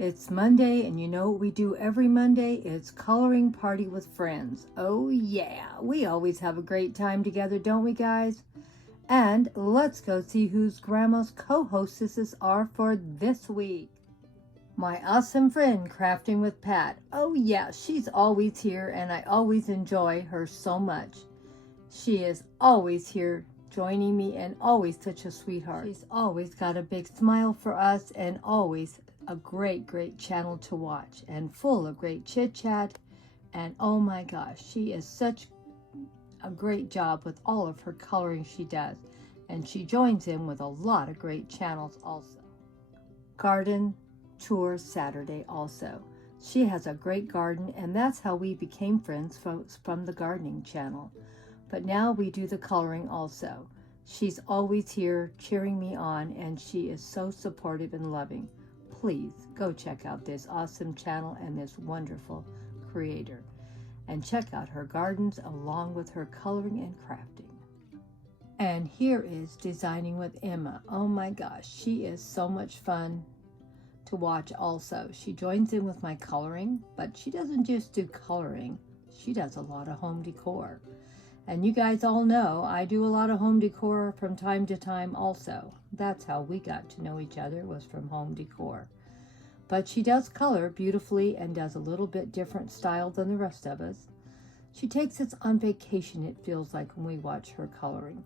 It's Monday, and you know what we do every Monday? It's coloring party with friends. Oh yeah, we always have a great time together, don't we guys? And let's go see whose grandma's co-hostesses are for this week. My awesome friend, Crafting with Pat. Oh yeah, she's always here, and I always enjoy her so much. She is always here joining me and always such a sweetheart. She's always got a big smile for us and always a great channel to watch and full of great chit chat. And oh my gosh, she is such a great job with all of her coloring she does. And she joins in with a lot of great channels also. Garden Tour Saturday also. She has a great garden, and that's how we became friends from the gardening channel. But now we do the coloring also. She's always here cheering me on, and she is so supportive and loving. Please go check out this awesome channel and this wonderful creator. And check out her gardens along with her coloring and crafting. And here is Designing with Emma. Oh my gosh, she is so much fun to watch also. She joins in with my coloring, but she doesn't just do coloring. She does a lot of home decor. And you guys all know I do a lot of home decor from time to time also. That's how we got to know each other, was from home decor. But she does color beautifully and does a little bit different style than the rest of us. She takes us on vacation, it feels like, when we watch her coloring.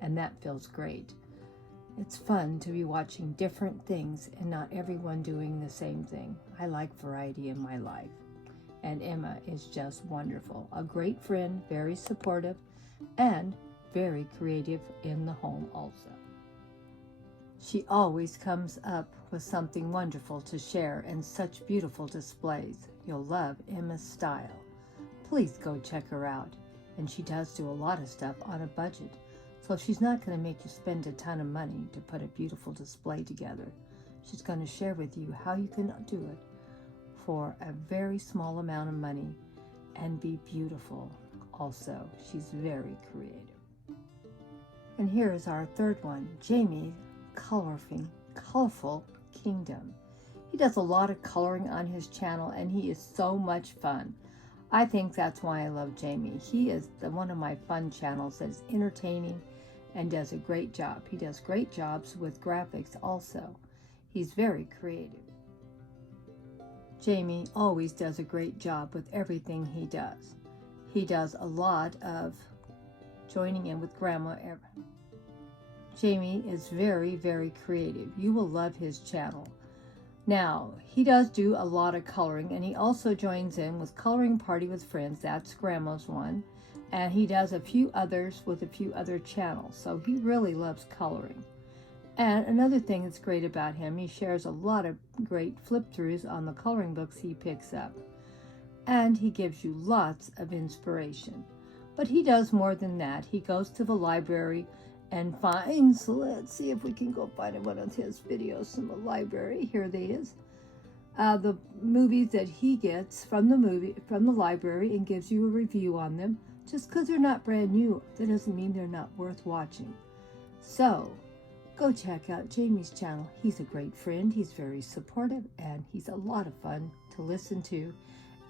And that feels great. It's fun to be watching different things and not everyone doing the same thing. I like variety in my life. And Emma is just wonderful. A great friend, very supportive, and very creative in the home also. She always comes up with something wonderful to share and such beautiful displays. You'll love Emma's style. Please go check her out. And she does do a lot of stuff on a budget. So she's not going to make you spend a ton of money to put a beautiful display together. She's going to share with you how you can do it for a very small amount of money and be beautiful also. She's very creative. And here is our third one, Jamie Colorful Kingdom. He does a lot of coloring on his channel, and he is so much fun. I think that's why I love Jamie. He is one of my fun channels that is entertaining and does a great job. He does great jobs with graphics also. He's very creative. Jamie always does a great job with everything he does. He does a lot of joining in with Grandma. Jamie is very creative. You will love his channel. Now, he does do a lot of coloring, and he also joins in with Coloring Party with Friends. That's Grandma's one. And he does a few others with a few other channels. So he really loves coloring. And another thing that's great about him, he shares a lot of great flip-throughs on the coloring books he picks up. And he gives you lots of inspiration. But he does more than that. He goes to the library and finds, let's see if we can go find one of his videos from the library. Here it is. The movies that he gets from the library, and gives you a review on them. Just because they're not brand new, that doesn't mean they're not worth watching. So, go check out Jamie's channel. He's a great friend. He's very supportive, and he's a lot of fun to listen to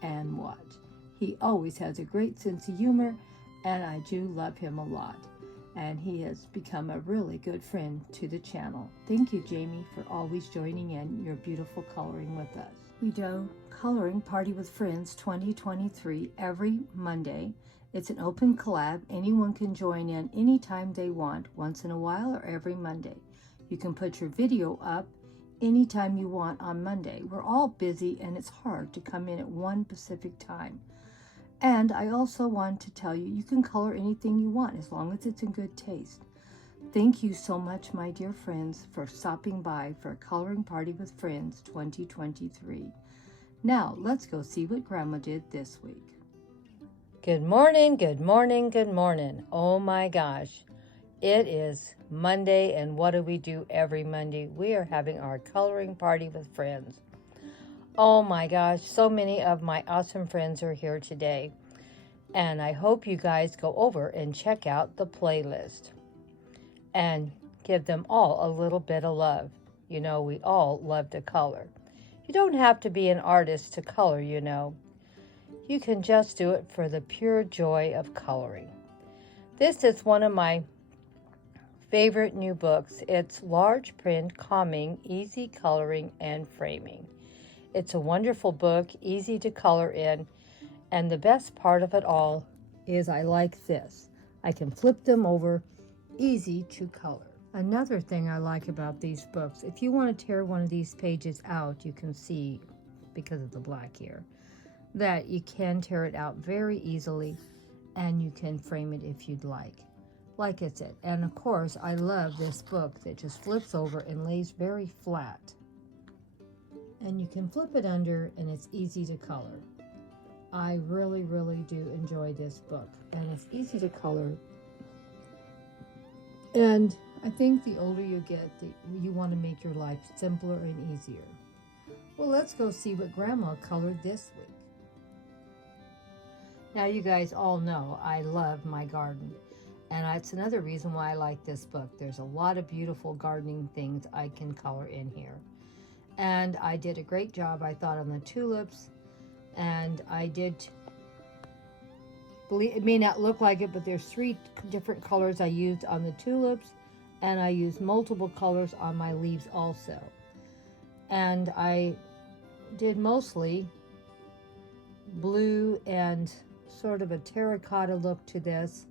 and watch. He always has a great sense of humor, and I do love him a lot. And he has become a really good friend to the channel. Thank you, Jamie, for always joining in your beautiful coloring with us. We do Coloring Party with Friends 2023 every Monday. It's an open collab. Anyone can join in anytime they want, once in a while or every Monday. You can put your video up anytime you want on Monday. We're all busy, and it's hard to come in at one Pacific time. And I also want to tell you, you can color anything you want as long as it's in good taste. Thank you so much, my dear friends, for stopping by for Coloring Party with Friends 2023. Now, let's go see what Grandma did this week. Good morning. Oh my gosh. It is Monday, and what do we do every Monday? We are having our Coloring Party with Friends. Oh my gosh, so many of my awesome friends are here today. And I hope you guys go over and check out the playlist and give them all a little bit of love. You know, we all love to color. You don't have to be an artist to color, you know. You can just do it for the pure joy of coloring. This is one of my favorite new books. It's large print, calming, easy coloring and framing. It's a wonderful book, easy to color in, and the best part of it all is I like this. I can flip them over, easy to color. Another thing I like about these books, if you want to tear one of these pages out, you can see, because of the black here, that you can tear it out very easily and you can frame it if you'd like I said. And of course, I love this book that just flips over and lays very flat. And you can flip it under and it's easy to color. I really, really do enjoy this book, and it's easy to color. And I think the older you get, you want to make your life simpler and easier. Well, let's go see what Grandma colored this week. Now, you guys all know I love my garden, and that's another reason why I like this book. There's a lot of beautiful gardening things I can color in here. And I did a great job, I thought, on the tulips. And I did, it may not look like it, but there's 3 different colors I used on the tulips, and I used multiple colors on my leaves also. And I did mostly blue and sort of a terracotta look to this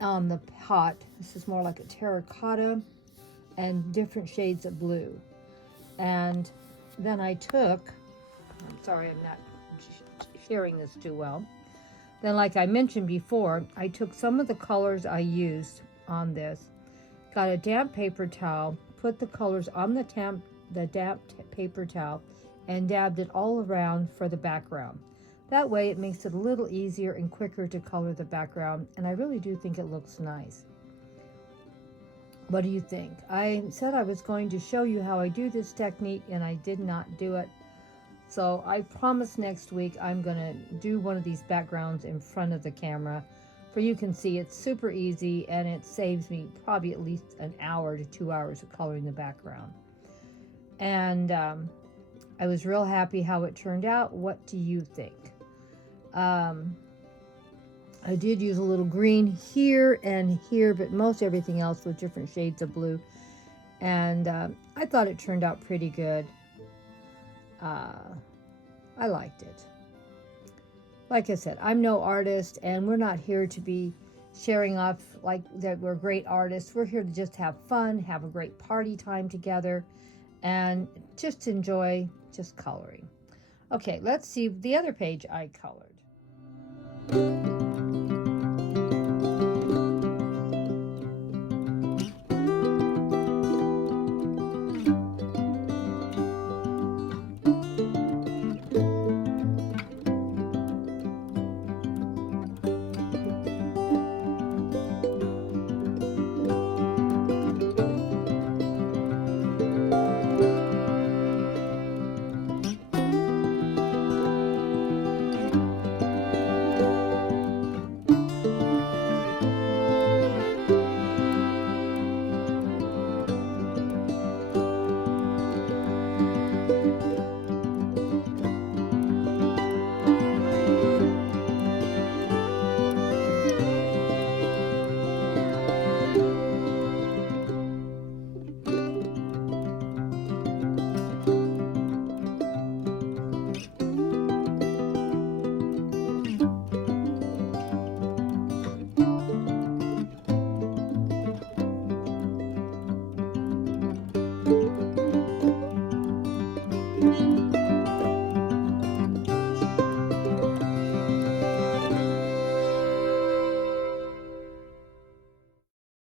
on the pot. This is more like a terracotta and different shades of blue. And then I took, I'm sorry, I'm not sharing this too well. Then, like I mentioned before, I took some of the colors I used on this, got a damp paper towel, put the colors on the damp paper towel, and dabbed it all around for the background. That way it makes it a little easier and quicker to color the background, and I really do think it looks nice. What do you think? I said I was going to show you how I do this technique, and I did not do it. So I promise next week I'm going to do one of these backgrounds in front of the camera, for you can see it's super easy, and it saves me probably at least an hour to 2 hours of coloring the background. And I was real happy how it turned out. What do you think? I did use a little green here and here, but most everything else was different shades of blue. And I thought it turned out pretty good. I liked it. Like I said, I'm no artist, and we're not here to be sharing off like that we're great artists. We're here to just have fun, have a great party time together, and just enjoy just coloring. Okay, let's see the other page I colored.